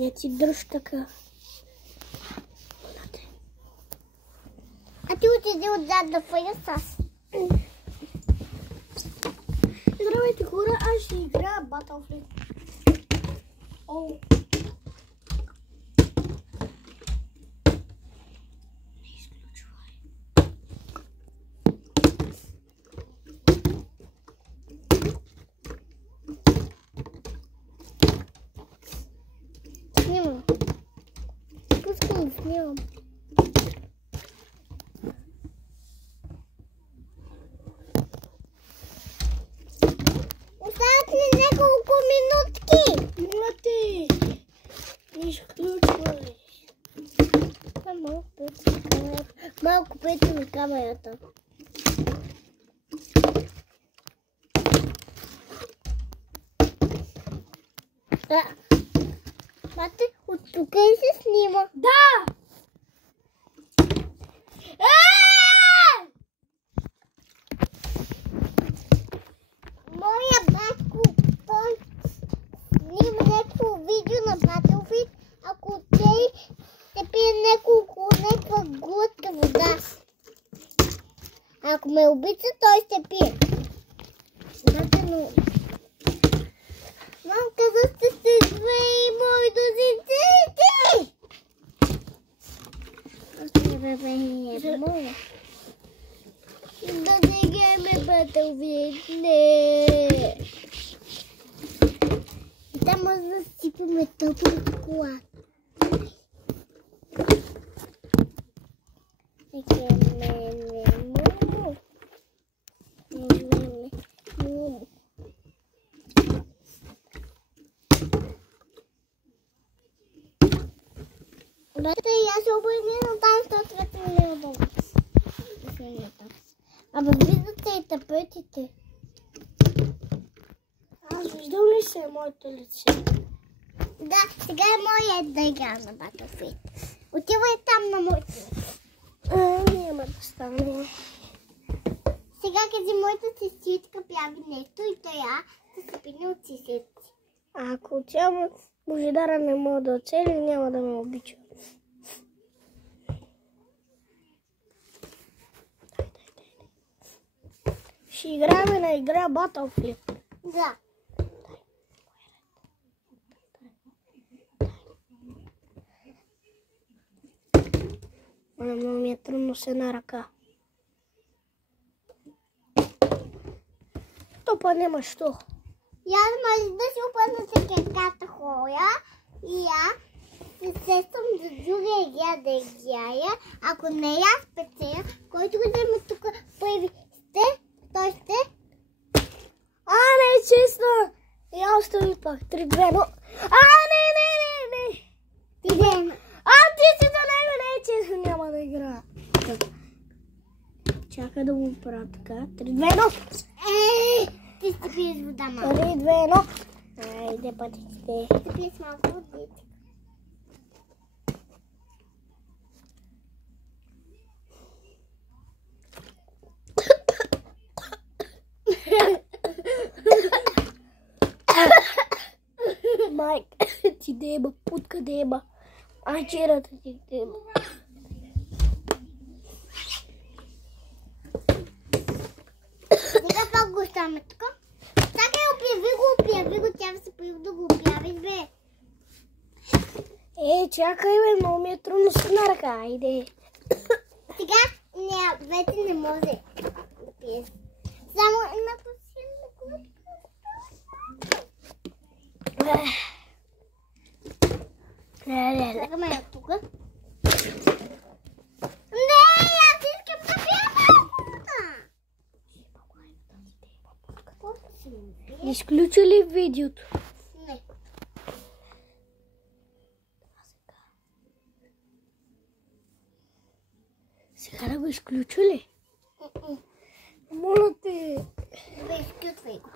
Я ти дръж така. А ти отиди отзад да фая с. Здравейте хора, аз ще играя Battlefield. О. Не изключвай. Снимам. Пускам, снимам. Остават ли няколко минутки? Милате, не изключвай. Малко пете на камерата. Мате, от тук и се снима. Да! Моя батко, той снима някакво видео на Battlefield, ако те пие някаква глътка вода. Ако ме обича, той ще пие. Дайте, но... Мамка, защо сте две и моето дете? Аз не бе, моля. Да не играме Battlefield, не. И там може да сипаме топлата кола. Бате, я се обърни на тази 100 милиона долара. Абе, виждате и тапетите. Аз виждам ли се моето лице? Да, сега е моя да игра на Battlefield. Отивай там на моето лице. Няма да стане. Сега къде моята сестичка прави нещо и тая да се пине от сестици. Ако тя Божидара не мога да оцели, няма да ме обича. Ще играем на игра Battlefield. Да. Много ми е трудно с една ръка. То няма що. Я може да си опъна с краката хора и я се сещам за друга игра да играя. Ако не я спечеля, който го вземе тук първи сте, той сте. Не е честно! Я остави пак. 3-2, но... Не! Ти взема. Ти си до него, не е честно, няма да игра. Чакай да го правя така. 3-2, Ти ще пиеш вода малко. 3-2, Айде пътите. Ще пиеш малко водичка. Майка ти деба, путка деба. Черата ти деба. Сега пак го оставяме тук. Чакай, обяви го, тя се появи да го обявиш, бе. Чакай, бе, много ми е трудно с една ръка, айде. Сега вече не може да пиеш. Само едната си Слагаме я тук. Не, аз искам да пия малко. Изключи ли видеото? Не. Сега да го изключи ли? Моля те. Добре, изключвай го.